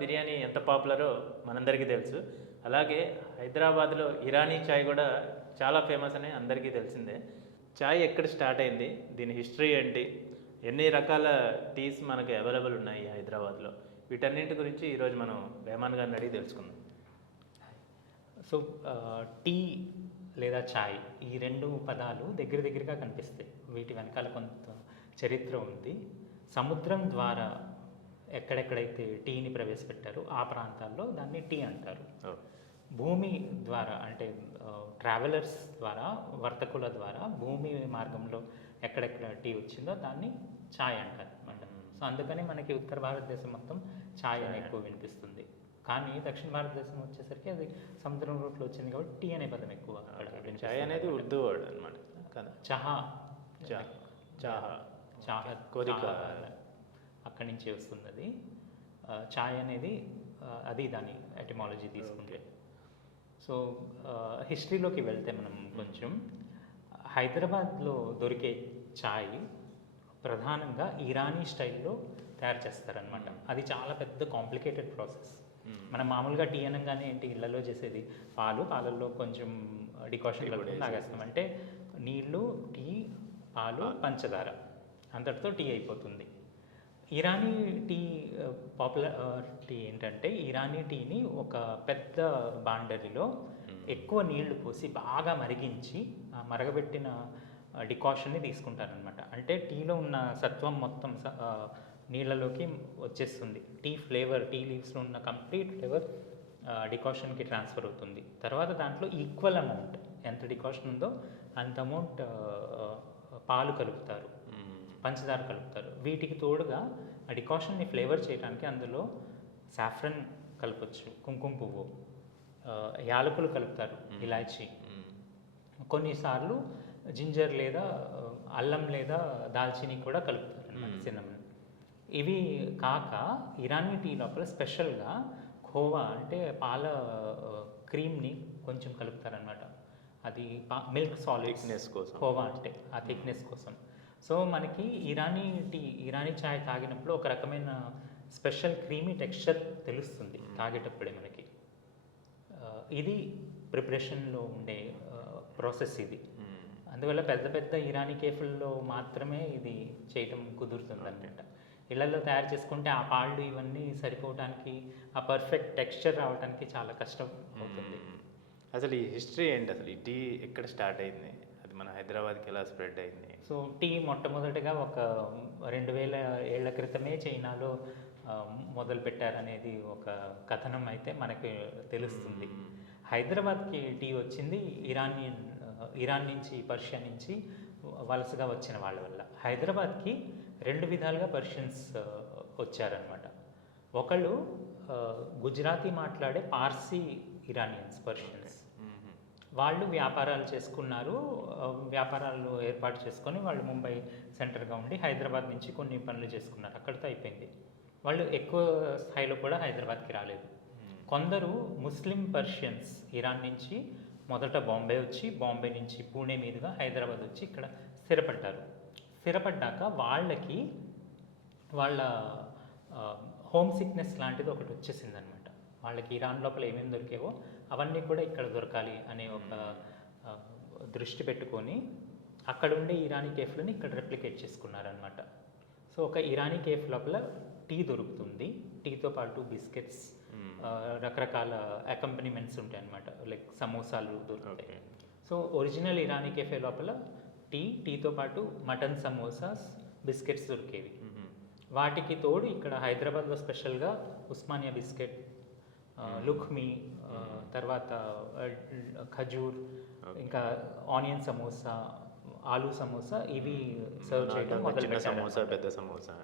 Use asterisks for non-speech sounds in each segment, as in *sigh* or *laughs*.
బిర్యానీ ఎంత పాపులరో మనందరికీ తెలుసు. అలాగే హైదరాబాద్లో ఇరానీ చాయ్ కూడా చాలా ఫేమస్ అని అందరికీ తెలిసిందే. చాయ్ ఎక్కడ స్టార్ట్ అయింది? దీని హిస్టరీ ఏంటి? ఎన్ని రకాల టీస్ మనకి అవైలబుల్ ఉన్నాయి హైదరాబాద్లో? వీటన్నింటి గురించి ఈరోజు మనం రెహమాన్ గారిని అడిగి తెలుసుకుందాం. సో టీ లేదా చాయ్ ఈ రెండు పదాలు దగ్గర దగ్గరగా కనిపిస్తాయి. వీటి వెనకాల కొంత చరిత్ర ఉంది. సముద్రం ద్వారా ఎక్కడెక్కడైతే టీని ప్రవేశపెట్టారో ఆ ప్రాంతాల్లో దాన్ని టీ అంటారు. భూమి ద్వారా అంటే ట్రావెలర్స్ ద్వారా వర్తకుల ద్వారా భూమి మార్గంలో ఎక్కడెక్కడ టీ వచ్చిందో దాన్ని ఛాయ్ అంటారు అనమాట సో అందుకని మనకి ఉత్తర భారతదేశం మొత్తం ఛాయ్ అని ఎక్కువ వినిపిస్తుంది. కానీ దక్షిణ భారతదేశం వచ్చేసరికి అది సముద్రం రూట్లో వచ్చింది కాబట్టి టీ అనే పదం ఎక్కువ చాయ్ అనేది. ఉర్దూ వర్డ్ అనమాట కదా? చహా. చా చాహా. చాహ. కోరిక. అక్కడి నుంచి వస్తుంది అది చాయ్ అనేది అది దాని ఎటిమాలజీ తీసుకుంటే. సో హిస్టరీలోకి వెళ్తే మనం కొంచెం హైదరాబాద్లో దొరికే చాయ్ ప్రధానంగా ఇరానీ స్టైల్లో తయారు చేస్తారనమాట అది చాలా పెద్ద కాంప్లికేటెడ్ ప్రాసెస్. మనం మామూలుగా టీ అనగానే ఏంటి ఇళ్ళలో చేసేది పాలు పాలల్లో కొంచెం డికాషన్ తాగేస్తాం అంటే నీళ్ళు టీ పాలు. పంచదార. అంతటితో టీ అయిపోతుంది. ఇరానీ టీ పాపులారిటీ ఏంటంటే ఇరానీ టీని ఒక పెద్ద బాండరిలో ఎక్కువ నీళ్ళు పోసి బాగా మరిగించి మరగబెట్టిన డికాషన్ని తీసుకుంటారనమాట అంటే టీలో ఉన్న సత్వం మొత్తం నీళ్ళలోకి వచ్చేస్తుంది. టీ ఫ్లేవర్ టీ లీవ్స్లో ఉన్న కంప్లీట్ ఫ్లేవర్ డికాషన్కి ట్రాన్స్ఫర్ అవుతుంది. తర్వాత దాంట్లో ఈక్వల్ అమౌంట్ ఎంత డికాషన్ ఉందో అంత అమౌంట్ పాలు కలుపుతారు. పంచదార కలుపుతారు. వీటికి తోడుగా ఆ డికాషన్ని ఫ్లేవర్ చేయడానికి అందులో సాఫ్రన్ కలపచ్చు కుంకుమ పువ్వు యాలకులు కలుపుతారు ఇలాచి. కొన్నిసార్లు జింజర్ లేదా అల్లం లేదా దాల్చిని కూడా కలుపుతారు సిన్నమన్ ఇవి కాక ఇరానీ టీ లోపల స్పెషల్గా ఖోవా అంటే పాల క్రీమ్ని కొంచెం కలుపుతారనమాట అది మిల్క్ Thickness కోసం. ఖోవా అంటే ఆ థిక్నెస్ కోసం. సో మనకి ఇరానీ టీ ఇరానీ చాయ్ తాగినప్పుడు ఒక రకమైన స్పెషల్ క్రీమీ టెక్స్చర్ తెలుస్తుంది తాగేటప్పుడే మనకి. ఇది ప్రిపరేషన్లో ఉండే ప్రాసెస్ ఇది. అందువల్ల పెద్ద పెద్ద ఇరానీ కేఫ్ల్లో మాత్రమే ఇది చేయటం కుదురుతుంది అనమాట ఇళ్ళలో తయారు చేసుకుంటే ఆ పాళ్ళు ఇవన్నీ సరిపోవడానికి ఆ పర్ఫెక్ట్ టెక్స్చర్ రావడానికి చాలా కష్టం అవుతుంది. అసలు ఈ హిస్టరీ ఏంటి? అసలు ఈ టీ ఎక్కడ స్టార్ట్ అయింది? మన హైదరాబాద్కి ఎలా స్ప్రెడ్ అయింది? సో టీ మొట్టమొదటిగా ఒక రెండు వేల ఏళ్ళ క్రితమే చైనాలో మొదలు పెట్టారనేది ఒక కథనం అయితే మనకి తెలుస్తుంది. హైదరాబాద్కి టీ వచ్చింది ఇరానియన్ ఇరాన్ నుంచి పర్షియా నుంచి వలసగా వచ్చిన వాళ్ళ వల్ల. హైదరాబాద్కి రెండు విధాలుగా పర్షియన్స్ వచ్చారనమాట ఒకళ్ళు గుజరాతీ మాట్లాడే పార్సీ ఇరానియన్స్ పర్షియన్స్. వాళ్ళు వ్యాపారాలు చేసుకున్నారు వ్యాపారాలు ఏర్పాటు చేసుకొని వాళ్ళు ముంబై సెంటర్గా ఉండి హైదరాబాద్ నుంచి కొన్ని పనులు చేసుకున్నారు. అక్కడితో అయిపోయింది. వాళ్ళు ఎక్కువ స్థాయిలో కూడా హైదరాబాద్కి రాలేదు. కొందరు ముస్లిం పర్షియన్స్ ఇరాన్ నుంచి మొదట బాంబే వచ్చి బాంబే నుంచి పూణే మీదుగా హైదరాబాద్ వచ్చి ఇక్కడ స్థిరపడ్డారు. స్థిరపడ్డాక వాళ్ళకి వాళ్ళ హోమ్ సిక్నెస్ లాంటిది ఒకటి వచ్చేసింది అనమాట వాళ్ళకి ఇరాన్ లోపల ఏమేమి దొరికేవో అవన్నీ కూడా ఇక్కడ దొరకాలి అనే ఒక దృష్టి పెట్టుకొని అక్కడ ఉండే ఇరానీ కేఫ్లని ఇక్కడ రెప్లికేట్ చేసుకున్నారనమాట సో ఒక ఇరానీ కేఫ్ లోపల టీ దొరుకుతుంది. టీతో పాటు బిస్కెట్స్ రకరకాల అకంపెనిమెంట్స్ ఉంటాయి అనమాట లైక్ సమోసాలు దొరుకుతాయి. సో ఒరిజినల్ ఇరానీ కెఫే లోపల టీ టీతో పాటు మటన్ సమోసాస్ బిస్కెట్స్ దొరికేవి. వాటికి తోడు ఇక్కడ హైదరాబాద్లో స్పెషల్గా ఉస్మానియా బిస్కెట్ లుక్మి తర్వాత ఖజూర్ ఇంకా ఆనియన్ సమోసా ఆలూ సమోసా ఇవి సర్వ్ చేయడం సమోసా పెద్ద సమోసా.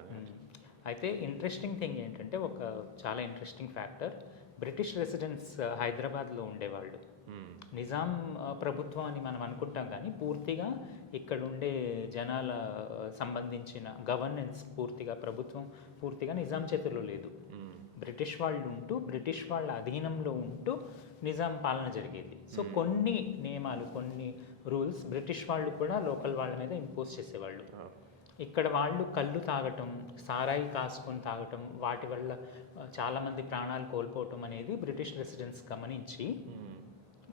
అయితే ఇంట్రెస్టింగ్ థింగ్ ఏంటంటే ఒక చాలా ఇంట్రెస్టింగ్ ఫ్యాక్టర్ బ్రిటిష్ రెసిడెంట్స్ హైదరాబాద్లో ఉండేవాళ్ళు. నిజాం ప్రభుత్వం అని మనం అనుకుంటాం కానీ పూర్తిగా ఇక్కడ ఉండే జనాల సంబంధించిన గవర్నెన్స్ పూర్తిగా ప్రభుత్వం పూర్తిగా నిజాం చేతుల్లో లేదు. బ్రిటిష్ వాళ్ళు ఉంటూ బ్రిటిష్ వాళ్ళ అధీనంలో ఉంటూ నిజాం పాలన జరిగేది. సో కొన్ని నియమాలు కొన్ని రూల్స్ బ్రిటిష్ వాళ్ళు కూడా లోకల్ వాళ్ళ మీద ఇంపోజ్ చేసేవాళ్ళు. ఇక్కడ వాళ్ళు కళ్ళు తాగటం సారాయి కాసుకొని తాగటం వాటి వల్ల చాలామంది ప్రాణాలు కోల్పోవటం అనేది బ్రిటిష్ రెసిడెంట్స్ గమనించి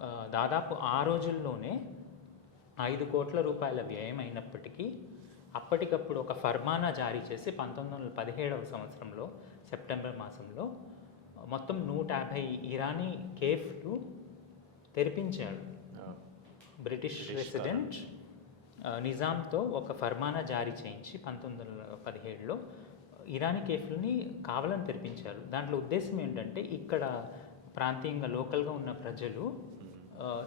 ఆ, దాదాపు ఆ రోజుల్లోనే ఐదు కోట్ల రూపాయల వ్యయం అయినప్పటికీ అప్పటికప్పుడు ఒక ఫర్మానా జారీ చేసి పంతొమ్మిది వందల పదిహేడవ సంవత్సరంలో సెప్టెంబర్ మాసంలో మొత్తం నూట యాభై ఇరానీ కేఫ్లు తెరిపించాడు బ్రిటిష్ రెసిడెంట్ నిజాంతో ఒక ఫర్మానా జారీ చేయించి పంతొమ్మిది వందల పదిహేడులో ఇరానీ కేఫ్లని కావాలని తెరిపించారు. దాంట్లో ఉద్దేశం ఏంటంటే ఇక్కడ ప్రాంతీయంగా లోకల్గా ఉన్న ప్రజలు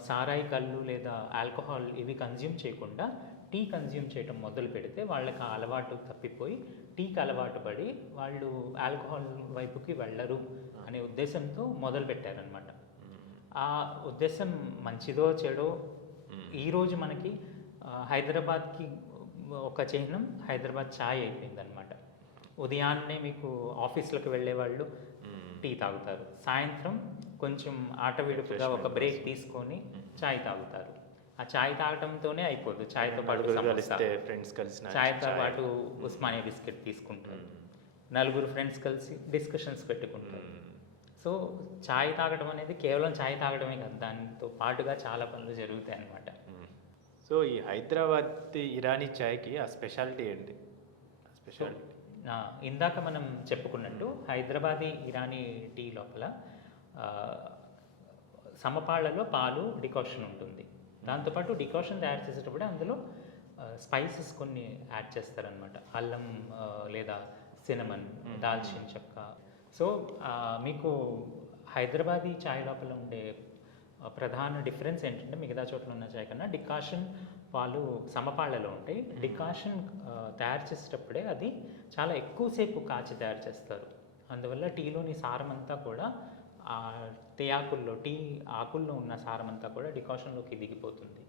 సారాయి కళ్ళు లేదా ఆల్కహాల్ ఇవి కన్జ్యూమ్ చేయకుండా టీ కన్జ్యూమ్ చేయడం మొదలు పెడితే వాళ్ళకి ఆ అలవాటు తప్పిపోయి టీకి అలవాటు పడి వాళ్ళు ఆల్కహాల్ వైపుకి వెళ్ళరు అనే ఉద్దేశంతో మొదలు పెట్టారనమాట ఆ ఉద్దేశం మంచిదో చెడో ఈరోజు మనకి హైదరాబాద్కి ఒక చిహ్నం హైదరాబాద్ ఛాయ్ అయిపోయిందనమాట ఉదయాన్నే మీకు ఆఫీస్లకు వెళ్ళే వాళ్ళు టీ తాగుతారు. సాయంత్రం కొంచెం ఆట విడుపుగా ఒక బ్రేక్ తీసుకొని చాయ్ తాగుతారు. ఆ చాయ్ తాగటంతోనే అయిపోదు చాయ్తో పాటు ఫ్రెండ్స్ కలిసిన చాయ్తో పాటు ఉస్మానియా బిస్కెట్ తీసుకుంటారు. నలుగురు ఫ్రెండ్స్ కలిసి డిస్కషన్స్ పెట్టుకుంటారు. సో చాయ్ తాగడం అనేది కేవలం చాయ్ తాగడమే కాదు దానితో పాటుగా చాలా పనులు జరుగుతాయి అన్నమాట. సో ఈ హైదరాబాద్ ఇరానీ చాయ్కి ఆ స్పెషాలిటీ ఏంటి? స్పెషాలిటీ. ఇందాక మనం చెప్పుకున్నట్టు హైదరాబాదీ ఇరానీ టీ లోపల సమపాళ్ళలో పాలు డికాషన్ ఉంటుంది. దాంతోపాటు డికాషన్ తయారు చేసేటప్పుడు అందులో స్పైసెస్ కొన్ని యాడ్ చేస్తారనమాట అల్లం లేదా సినమన్ దాల్చిన చెక్క. సో మీకు హైదరాబాదీ చాయ్ లోపల ఉండే ప్రధాన డిఫరెన్స్ ఏంటంటే మిగతా చోట్ల ఉన్న చాయ్ కన్నా డికాషన్ పాలు సమపాళ్ళలో ఉంటాయి. డికాషన్ తయారు చేసేటప్పుడే అది చాలా ఎక్కువసేపు కాచి తయారు చేస్తారు. అందువల్ల టీలోని సారం అంతా కూడా ఆ టీ ఆకుల్లో టీ ఆకుల్లో ఉన్న సారం అంతా కూడా డికాషన్లోకి దిగిపోతుంది.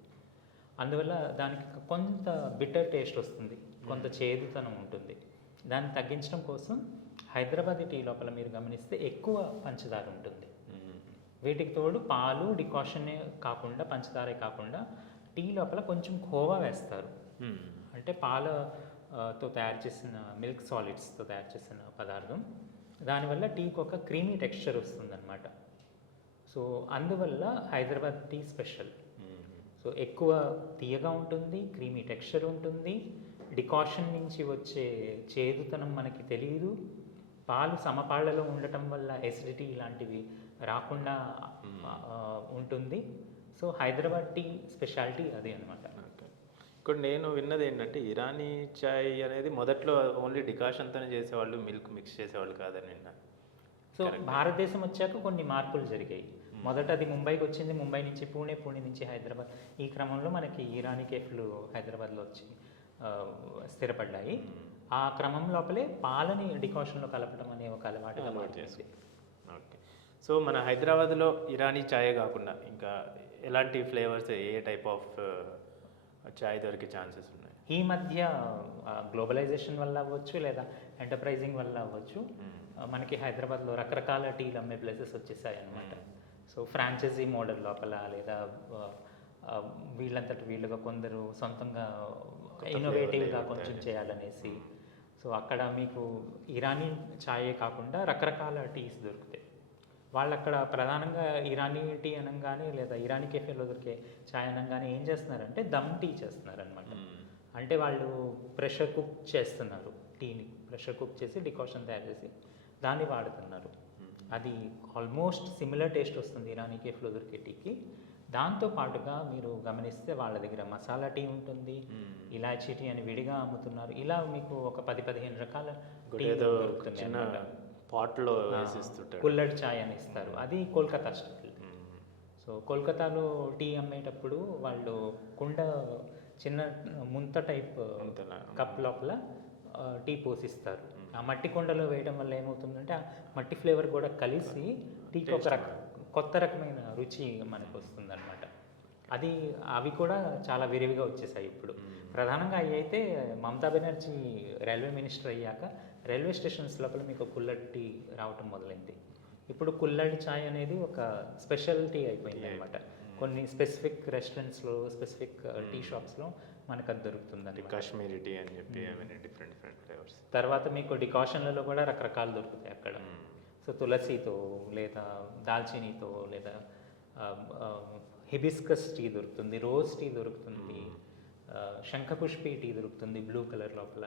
అందువల్ల దానికి కొంత బిటర్ టేస్ట్ వస్తుంది కొంత చేదుతనం ఉంటుంది. దాన్ని తగ్గించడం కోసం హైదరాబాద్ టీ లోపల మీరు గమనిస్తే ఎక్కువ పంచదార ఉంటుంది. వీటికి తోడు పాలు డికాషనే కాకుండా పంచదారే కాకుండా టీ లోపల కొంచెం ఖోవా వేస్తారు. అంటే పాల ఆ, తో తయారు చేసిన మిల్క్ సాలిడ్స్తో తయారు చేసిన పదార్థం. దానివల్ల టీకి ఒక క్రీమీ టెక్స్చర్ వస్తుందన్నమాట. సో అందువల్ల హైదరాబాద్ టీ స్పెషల్. సో ఎక్కువ తీయగా ఉంటుంది క్రీమీ టెక్స్చర్ ఉంటుంది. డికాషన్ నుంచి వచ్చే చేదుతనం మనకి తెలియదు పాలు సమపాళ్ళలో ఉండటం వల్ల ఎసిడిటీ ఇలాంటివి రాకుండా ఉంటుంది. సో హైదరాబాద్ టీ స్పెషాలిటీ అదే అనమాట ఇక్కడ నేను విన్నది ఏంటంటే ఇరానీ చాయ్ అనేది మొదట్లో ఓన్లీ డికాషన్తోనే చేసేవాళ్ళు మిల్క్ మిక్స్ చేసేవాళ్ళు కాదని విన్నా. సో భారతదేశం వచ్చాక కొన్ని మార్పులు జరిగాయి. మొదట అది ముంబైకి వచ్చింది. ముంబై నుంచి పూణే పూణే నుంచి హైదరాబాద్. ఈ క్రమంలో మనకి ఇరానీ కేఫ్లు హైదరాబాద్లో వచ్చి స్థిరపడ్డాయి. ఆ క్రమం లోపలే పాలని డికాషన్లో కలపడం అనే ఒక అలవాటుగా అలవాటు మారింది ఓకే సో మన హైదరాబాద్లో ఇరానీ చాయ్ కాకుండా ఇంకా ఎలాంటి ఫ్లేవర్స్ ఏ టైప్ ఆఫ్ చాయ్ దొరికే ఛాన్సెస్ ఉన్నాయి. ఈ మధ్య గ్లోబలైజేషన్ వల్ల అవ్వచ్చు లేదా ఎంటర్ప్రైజింగ్ వల్ల అవ్వచ్చు. ఆ, మనకి హైదరాబాద్లో రకరకాల టీలు అమ్మే ప్లేసెస్ వచ్చేసాయి అనమాట సో ఫ్రాంచైజీ మోడల్ లోపల లేదా వీళ్ళంతటి వీళ్ళుగా కొందరు సొంతంగా ఇన్నోవేటివ్గా కొంచెం చేయాలనేసి. సో అక్కడ మీకు ఇరానీ ఛాయే కాకుండా రకరకాల టీస్ దొరుకుతాయి. వాళ్ళు అక్కడ ప్రధానంగా ఇరానీ టీ అనగానే లేదా ఇరానీ కెఫేలో దొరికే ఛాయ్ అనగానే ఏం చేస్తున్నారంటే దమ్ టీ చేస్తున్నారు అనమాట అంటే వాళ్ళు ప్రెషర్ కుక్ చేస్తున్నారు. టీని ప్రెషర్ కుక్ చేసి డికాషన్ తయారు చేసి దాన్ని వాడుతున్నారు. అది ఆల్మోస్ట్ సిమిలర్ టేస్ట్ వస్తుంది ఇరానీ కేఫ్లో దొరికే టీకి. దాంతో పాటుగా మీరు గమనిస్తే వాళ్ళ దగ్గర మసాలా టీ ఉంటుంది. ఇలాచీ టీ అని విడిగా అమ్ముతున్నారు. ఇలా మీకు ఒక పది పదిహేను రకాల టీ దొరుకుతున్నాయి. పాట్లో ఆ, వేసిస్తుంటాడు. కుల్లడ్ చాయ్ అని ఇస్తారు. అది కోల్కతా స్టైల్. సో కోల్కతాలో టీ అమ్మేటప్పుడు వాళ్ళు కుండ చిన్న ముంత టైప్. కప్ లోపల టీ పోసిస్తారు. ఆ మట్టి కుండలో వేయడం వల్ల ఏమవుతుందంటే ఆ మట్టి ఫ్లేవర్ కూడా కలిసి టీకి ఒక రక కొత్త రకమైన రుచి మనకు వస్తుందన్నమాట. అది అవి కూడా చాలా విరివిగా వచ్చేసాయి ఇప్పుడు. ప్రధానంగా అవి అయితే మమతా బెనర్జీ రైల్వే మినిస్టర్ అయ్యాక రైల్వే స్టేషన్స్ లోపల మీకు కుల్లడి టీ రావటం మొదలైంది. ఇప్పుడు కుల్లడి చాయ్ అనేది ఒక స్పెషాలిటీ అయిపోయింది అనమాట కొన్ని స్పెసిఫిక్ రెస్టారెంట్స్లో స్పెసిఫిక్ టీ షాప్స్లో మనకు అది దొరుకుతుంది కాశ్మీరీ టీ అని చెప్పి డిఫరెంట్ డిఫరెంట్ ఫ్లేవర్స్ తర్వాత మీకు డికాషన్లలో కూడా రకరకాలు దొరుకుతాయి అక్కడ. సో తులసితో లేదా దాల్చినీతో లేదా హిబిస్కస్ టీ దొరుకుతుంది రోజ్ టీ దొరుకుతుంది. ఆ, శంఖపుష్పి టీ దొరుకుతుంది బ్లూ కలర్ లోపల.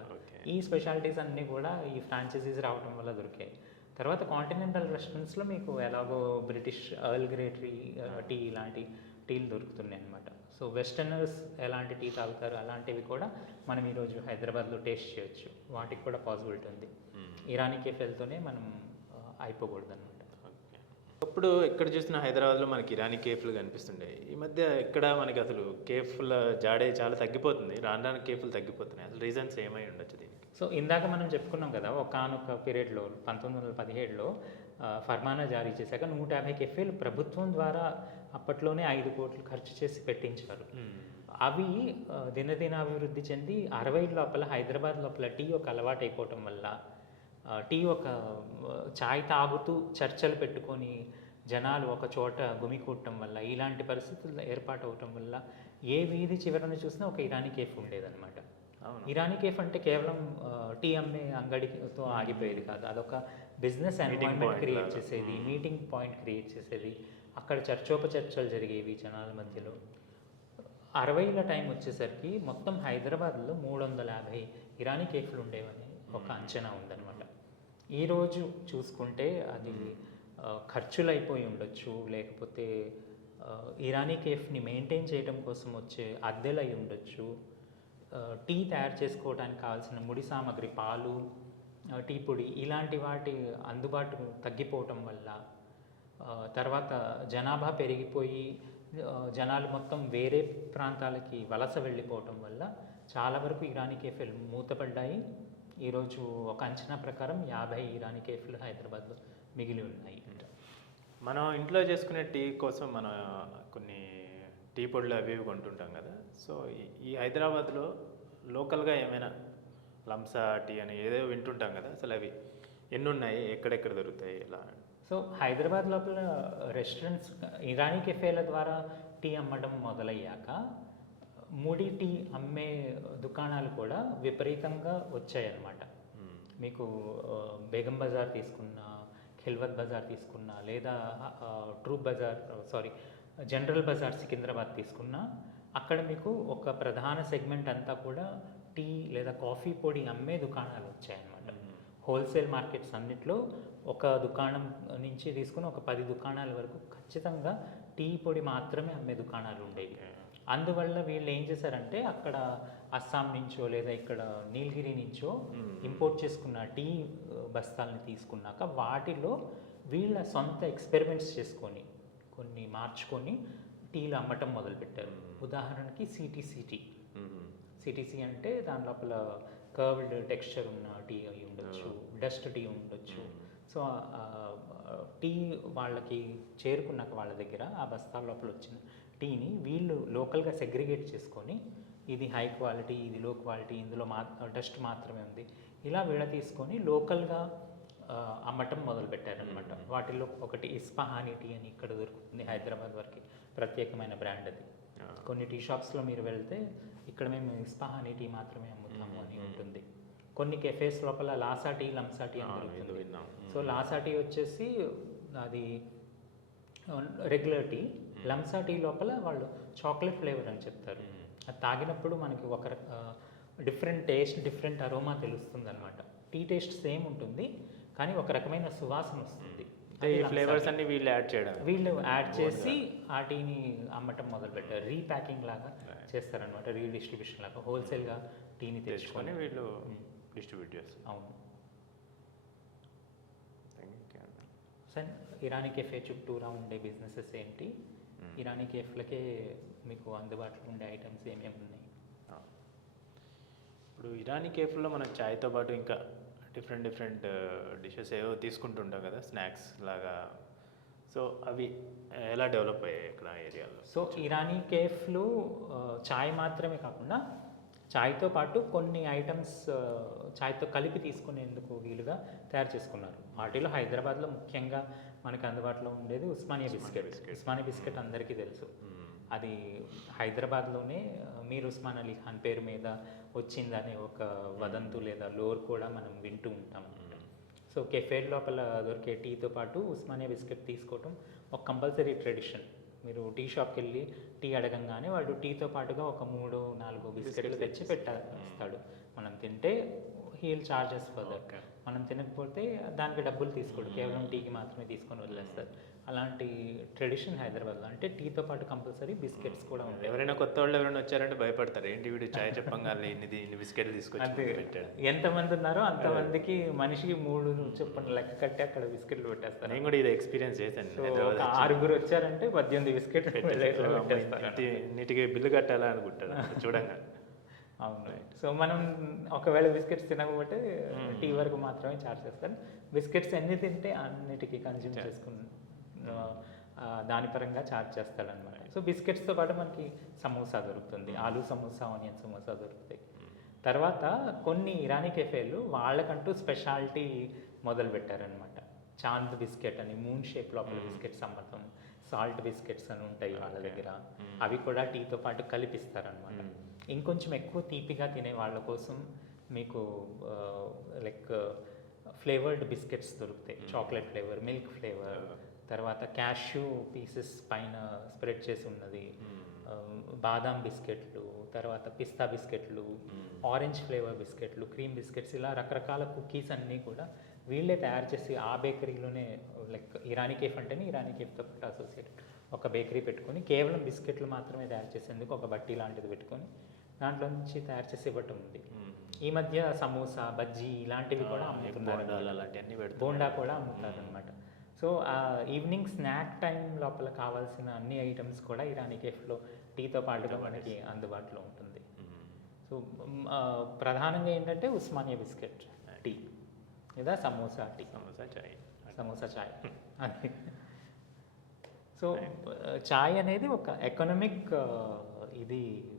ఈ స్పెషాలిటీస్ అన్నీ కూడా ఈ ఫ్రాంచైజీస్ రావడం వల్ల దొరికాయి. తర్వాత కాంటినెంటల్ రెస్టారెంట్స్లో మీకు ఎలాగో British earl grey tea tea ఇలాంటి టీలు దొరుకుతున్నాయి అనమాట సో వెస్టర్నర్స్ ఎలాంటి టీ తాగుతారు అలాంటివి కూడా మనం ఈరోజు హైదరాబాద్లో టేస్ట్ చేయొచ్చు. వాటికి కూడా పాసిబిలిటీ ఉంది. ఇరానీ కెఫెల్తోనే మనం ఆ, అయిపోకూడదు అనమాట ఇప్పుడు ఎక్కడ చూసినా హైదరాబాద్లో మనకి ఇరానీ కేఫ్లు కనిపిస్తుండే ఈ మధ్య ఎక్కడ మనకి అసలు కేఫ్ల జాడే చాలా తగ్గిపోతుంది. రాను రాను కేఫ్లు తగ్గిపోతున్నాయి. అసలు రీజన్స్ ఏమై ఉండొచ్చు దీనికి? సో ఇందాక మనం చెప్పుకున్నాం కదా ఒకనొక పీరియడ్లో పంతొమ్మిది వందల పదిహేడులో ఫర్మానా జారీ చేశాక నూట యాభై కెఫేలు ప్రభుత్వం ద్వారా అప్పట్లోనే ఐదు కోట్లు ఖర్చు చేసి పెట్టించారు. అవి దినదినాభివృద్ధి చెంది అరవై లోపల హైదరాబాద్ లోపల టీ ఒక అలవాటు అయిపోవటం వల్ల టీ ఒక చాయ్ తాగుతూ చర్చలు పెట్టుకొని జనాలు ఒక చోట గుమికూడటం వల్ల ఇలాంటి పరిస్థితులు ఏర్పాటు అవటం వల్ల ఏ వీధి చివరన చూసినా ఒక ఇరానీ కేఫ్ ఉండేదన్నమాట. ఇరానీ కేఫ్ అంటే కేవలం టీ అమ్మే అంగడితో ఆగిపోయేది కాదు. అదొక బిజినెస్ ఎన్వైరన్మెంట్ క్రియేట్. చేసేది మీటింగ్ పాయింట్ క్రియేట్ చేసేది. అక్కడ చర్చోపచర్చలు జరిగేవి జనాల మధ్యలో. అరవైల టైం వచ్చేసరికి మొత్తం హైదరాబాద్లో మూడు వందల యాభై ఇరానీ కేఫ్లు ఉండేవని ఒక అంచనా ఉందన్నమాట. ఈరోజు చూసుకుంటే అది ఖర్చులు అయిపోయి ఉండొచ్చు లేకపోతే ఇరానీ కేఫ్ని మెయింటైన్ చేయడం కోసం వచ్చే అద్దెలు అయి ఉండొచ్చు టీ తయారు చేసుకోవడానికి కావాల్సిన ముడి సామాగ్రి పాలు టీ పొడి ఇలాంటి వాటి అందుబాటు తగ్గిపోవటం వల్ల తర్వాత జనాభా పెరిగిపోయి జనాలు మొత్తం వేరే ప్రాంతాలకి వలస వెళ్ళిపోవటం వల్ల చాలా వరకు ఇరానీ కేఫీలు మూతపడ్డాయి. ఈరోజు ఒక అంచనా ప్రకారం యాభై ఇరానీ కేఫీలు హైదరాబాద్లో మిగిలి ఉన్నాయి. మనం ఇంట్లో చేసుకునే టీ కోసం మనం కొన్ని టీ పొడులు అవి ఇవి కొంటుంటాం కదా. సో ఈ- ఈ హైదరాబాద్లో లోకల్గా ఏమైనా లంసా టీ అని ఏదో వింటుంటాం కదా. అసలు అవి ఎన్ని ఉన్నాయి ఎక్కడెక్కడ దొరుకుతాయి? ఇలా సో హైదరాబాద్ లోపల రెస్టారెంట్స్ ఇరానీ కెఫేల ద్వారా టీ అమ్మడం మొదలయ్యాక ముడి టీ అమ్మే దుకాణాలు కూడా విపరీతంగా వచ్చాయన్నమాట. మీకు బేగం బజార్ తీసుకున్నా ఖిల్వత్ బజార్ తీసుకున్నా లేదా ట్రూప్ బజార్ సారీ జనరల్ బజార్ సికింద్రాబాద్ తీసుకున్నా అక్కడ మీకు ఒక ప్రధాన సెగ్మెంట్ అంతా కూడా టీ లేదా కాఫీ పొడి అమ్మే దుకాణాలు వచ్చాయన్నమాట. హోల్సేల్ మార్కెట్స్ అన్నిట్లో ఒక దుకాణం నుంచి తీసుకుని ఒక పది దుకాణాల వరకు ఖచ్చితంగా టీ పొడి మాత్రమే అమ్మే దుకాణాలు ఉండేవి. అందువల్ల వీళ్ళు ఏం చేశారంటే అక్కడ అస్సాం నుంచో లేదా ఇక్కడ నీలగిరి నుంచో ఇంపోర్ట్ చేసుకున్న టీ బస్తాలని తీసుకున్నాక వాటిలో వీళ్ళ సొంత ఎక్స్పెరిమెంట్స్ చేసుకొని కొన్ని మార్చుకొని టీలు అమ్మటం మొదలుపెట్టారు. ఉదాహరణకి సిటీసీ టీ మ్మ్. సిటీసీ అంటే దాని లోపల కర్వ్డ్ టెక్స్చర్ ఉన్న టీ అయి ఉండొచ్చు డస్ట్ టీ ఉండొచ్చు. సో టీ వాళ్ళకి చేరుకున్నాక వాళ్ళ దగ్గర ఆ బస్తాల లోపల వచ్చిన టీని వీళ్ళు లోకల్గా సెగ్రిగేట్ చేసుకొని ఇది హై క్వాలిటీ ఇది లో క్వాలిటీ ఇందులో మా డస్ట్ మాత్రమే ఉంది. ఇలా వీళ్ళ తీసుకొని లోకల్గా అమ్మటం మొదలు పెట్టారనమాట వాటిలో ఒకటి ఇస్పహానీ టీ అని ఇక్కడ దొరుకుతుంది హైదరాబాద్ వరకు. ప్రత్యేకమైన బ్రాండ్ అది. కొన్ని టీ షాప్స్లో మీరు వెళ్తే ఇక్కడ మేము ఇస్పహానీ టీ మాత్రమే అమ్ముతాము అని ఉంటుంది. కొన్ని కెఫేస్ లోపల లాసా టీ లంసా టీ అని దొరుకుతుంది. సో లాసా టీ వచ్చేసి అది రెగ్యులర్ టీ. లంసా టీ లోపల వాళ్ళు చాక్లెట్ ఫ్లేవర్ అని చెప్తారు. అది తాగినప్పుడు మనకి ఒక డిఫరెంట్ టేస్ట్ డిఫరెంట్ అరోమా తెలుస్తుంది అనమాట టీ టేస్ట్ సేమ్ ఉంటుంది కానీ ఒక రకమైన సువాసన వస్తుంది. ఫ్లేవర్స్ అన్ని వీళ్ళు యాడ్ చేయడం. వీళ్ళు యాడ్ చేసి ఆ టీని అమ్మటం మొదలు పెట్టారు రీప్యాకింగ్ లాగా చేస్తారనమాట రీడిస్ట్రిబ్యూషన్ లాగా హోల్సేల్గా టీని తెచ్చుకొని. వీళ్ళు డిస్ట్రిబ్యూట్ చేస్తారు. అవును. సార్ ఇరానీ కెఫే చుట్టూరా ఉండే బిజినెసెస్ ఏంటి? ఇరానీ కేఫ్లకే మీకు అందుబాటులో ఉండే ఐటమ్స్ ఏమేమి ఉన్నాయి. ఇప్పుడు ఇరానీ కేఫ్లో మనం చాయ్తో పాటు ఇంకా డిఫరెంట్ డిఫరెంట్ డిషెస్ ఏవో తీసుకుంటుంటాం కదా స్నాక్స్ లాగా. సో అవి ఎలా డెవలప్ అయ్యాయి ఇక్కడ ఏరియాలో? సో ఇరానీ కేఫ్లు చాయ్ మాత్రమే కాకుండా చాయ్తో పాటు కొన్ని ఐటమ్స్ చాయ్తో కలిపి తీసుకునేందుకు వీలుగా తయారు చేసుకున్నారు. వాటిలో హైదరాబాద్లో ముఖ్యంగా మనకు అందుబాటులో ఉండేది ఉస్మానియా బిస్కెట్. ఉస్మానియా బిస్కెట్ అందరికీ తెలుసు. మ్మ్. అది హైదరాబాద్లోనే మీర్ ఉస్మాన్ అలీ ఖాన్ పేరు మీద వచ్చిందనే ఒక వదంతు లేదా లోర్ కూడా మనం వింటూ ఉంటాం. సో కెఫే లోపల దొరికే టీతో పాటు ఉస్మానియా బిస్కెట్ తీసుకోవటం ఒక కంపల్సరీ ట్రెడిషన్. మీరు టీ షాప్కి వెళ్ళి టీ అడగంగానే వాడు టీతో పాటుగా ఒక మూడు నాలుగు బిస్కెట్లు తెచ్చి పెట్టేస్తాడు మనం తింటే హీల్ చార్జెస్ ఫర్దర్ Okay. మనం తినకపోతే దానికి డబ్బులు తీసుకోడు. కేవలం టీకి మాత్రమే తీసుకొని వదిలేస్తారు. అలాంటి ట్రెడిషన్ హైదరాబాద్లో అంటే టీతో పాటు కంపల్సరీ బిస్కెట్స్ కూడా ఉంటాయి. ఎవరైనా కొత్త వాళ్ళు ఎవరైనా వచ్చారంటే భయపడతారు. ఏంటి వీడు చాయ్ చెప్పంగానే ఇన్ని ఇన్ని బిస్కెట్లు తీసుకొచ్చి పెట్టాడు? ఎంతమంది ఉన్నారో అంతమందికి మనిషికి మూడు చొప్పున లెక్క కట్టి అక్కడ బిస్కెట్లు పెట్టేస్తారు. నేను కూడా ఇది ఎక్స్పీరియన్స్ చేశాను ఆరుగురు వచ్చారంటే పద్దెనిమిది బిస్కెట్లు పెట్టేస్తారు. నీటికి బిల్లు కట్టాలా అనుకుంటాడు *laughs* చూడంగా. అవును సో మనం ఒకవేళ బిస్కెట్స్ తినకపోతే టీ వరకు మాత్రమే చార్జ్ చేస్తారు బిస్కెట్స్ ఎన్ని తింటే అన్నిటికీ కన్జ్యూమ్ చేసుకుని ఆ, దాని పరంగా చార్జ్ చేస్తాడు అనమాట సో బిస్కెట్స్తో పాటు మనకి సమోసా దొరుకుతుంది. ఆలు సమోసా ఆనియన్ సమోసా దొరుకుతాయి. తర్వాత కొన్ని ఇరానీ కెఫేలు వాళ్ళకంటూ స్పెషాలిటీ మొదలు పెట్టారనమాట చాంద్ బిస్కెట్ అని మూన్ షేప్ లోపల బిస్కెట్స్ అమ్మటం సాల్ట్ బిస్కెట్స్ అని ఉంటాయి వాళ్ళ దగ్గర. అవి కూడా టీతో పాటు కలిపిస్తారనమాట ఇంకొంచెం ఎక్కువ తీపిగా తినే వాళ్ళ కోసం మీకు లైక్ ఫ్లేవర్డ్ బిస్కెట్స్ దొరుకుతాయి. చాక్లెట్ ఫ్లేవర్ మిల్క్ ఫ్లేవర్ తర్వాత క్యాష్యూ పీసెస్ పైన స్ప్రెడ్ చేసి ఉన్నది. ఆ, బాదాం బిస్కెట్లు తర్వాత పిస్తా బిస్కెట్లు ఆరెంజ్ ఫ్లేవర్ బిస్కెట్లు క్రీమ్ బిస్కెట్స్ ఇలా రకరకాల కుకీస్ అన్నీ కూడా వీళ్ళే తయారు చేసి ఆ బేకరీలోనే లైక్ ఇరానీ కేఫ్ అంటేనే ఇరానీ కేఫ్తో పాటు అసోసియేటెడ్ ఒక బేకరీ పెట్టుకొని కేవలం బిస్కెట్లు మాత్రమే తయారు చేసేందుకు ఒక బట్టి లాంటిది పెట్టుకొని దాంట్లో నుంచి తయారు చేసి ఇవ్వటం ఉంది. ఈ మధ్య సమోసా బజ్జీ ఇలాంటివి కూడా అమ్ముతున్నారు బోండా కూడా అమ్ముతారు అనమాట సో ఆ ఈవినింగ్ స్నాక్ టైం లోపల కావాల్సిన అన్ని ఐటమ్స్ కూడా ఇరానీ కేఫ్లో టీతో పాటుగా మనకి అందుబాటులో ఉంటుంది. సో ప్రధానంగా ఏంటంటే ఉస్మానియా బిస్కెట్ టీ లేదా సమోసా టీ. సమోసా చాయ్. సమోసా చాయ్. అది. సో చాయ్ అనేది ఒక ఎకనమిక్ ఇది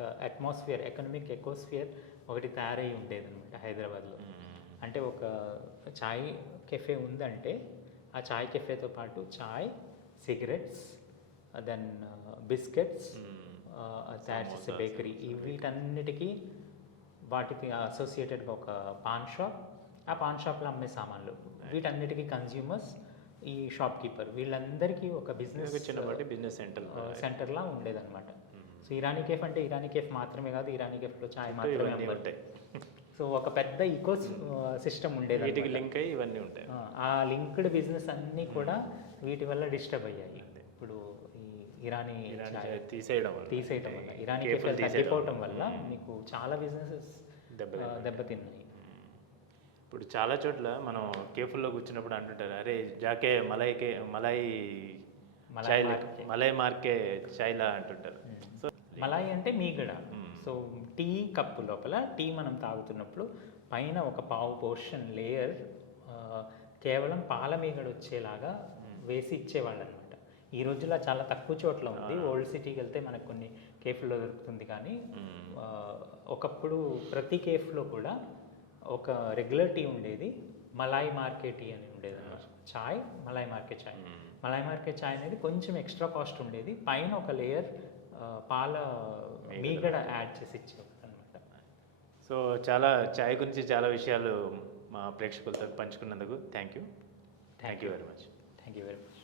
ఒక అట్మాస్ఫియర్ ఎకనమిక్ ఎకోస్ఫియర్ ఒకటి తయారై ఉండేది అనమాట హైదరాబాద్లో అంటే ఒక చాయ్ కెఫే ఉందంటే ఆ చాయ్ కెఫేతో పాటు చాయ్ సిగరెట్స్ దెన్ బిస్కెట్స్ తయారు చేసే బేకరీ. వీటన్నిటికీ వాటికి అసోసియేటెడ్గా ఒక పాన్ షాప్ ఆ పాన్ షాప్లో అమ్మే సామాన్లు. వీటన్నిటికీ కన్జ్యూమర్స్ ఈ షాప్ కీపర్ వీళ్ళందరికీ ఒక బిజినెస్ బిజినెస్ సెంటర్ సెంటర్లా ఉండేదన్నమాట. సో ఇరానీ కేఫ్ అంటే ఇరానీ కేఫ్ మాత్రమే కాదు ఇరానీ కేఫ్లో చాయ్ మాత్రమే. ఉంటాయి. సో ఒక పెద్ద ఈకో సిస్టమ్ ఉండేది వీటికి లింక్ అయ్యి ఇవన్నీ ఉంటాయి. ఆ, లింక్డ్ బిజినెస్ అన్నీ కూడా వీటి వల్ల డిస్టర్బ్ అయ్యాయి. ఇప్పుడు ఈ ఇరానీ చాయ్ తీసేయడం వల్ల. ఇరానీ తీసేయడం తగ్గిపోవటం వల్ల. మీకు చాలా బిజినెసెస్ దెబ్బతిన్నాయి. ఇప్పుడు చాలా చోట్ల మనం కేఫుల్లో కూర్చున్నప్పుడు అంటుంటారు అరే జాకే మలైకే మలై మలాయ్ చాయ్ మార్కే." మలై మార్కే చాయ్లా అంటుంటారు. సో మలాయి అంటే మీగడ. సో టీ కప్పు లోపల టీ మనం తాగుతున్నప్పుడు పైన ఒక పావు పోర్షన్ లేయర్ కేవలం పాల మీగడ వచ్చేలాగా వేసి ఇచ్చేవాళ్ళు అనమాట ఈ రోజుల్లో చాలా తక్కువ చోట్ల ఉంది. ఓల్డ్ సిటీకి వెళ్తే మనకు కొన్ని కేఫ్లో దొరుకుతుంది కానీ ఆ, ఒకప్పుడు ప్రతి కేఫ్లో కూడా ఒక రెగ్యులర్ టీ ఉండేది. మలాయ్ మార్కెట్ టీ అని ఉండేది అనమాట చాయ్ మలాయ్ మార్కెట్ చాయ్. మలాయ్ మార్కెట్ చాయ్ అనేది కొంచెం ఎక్స్ట్రా కాస్ట్ ఉండేది. పైన ఒక లేయర్ పాల మీగడ యాడ్ చేసి ఇచ్చేవారు అనమాట సో చాలా చాయ్ గురించి చాలా విషయాలు మా ప్రేక్షకులతో పంచుకున్నందుకు thank you. Thank you very much thank you very much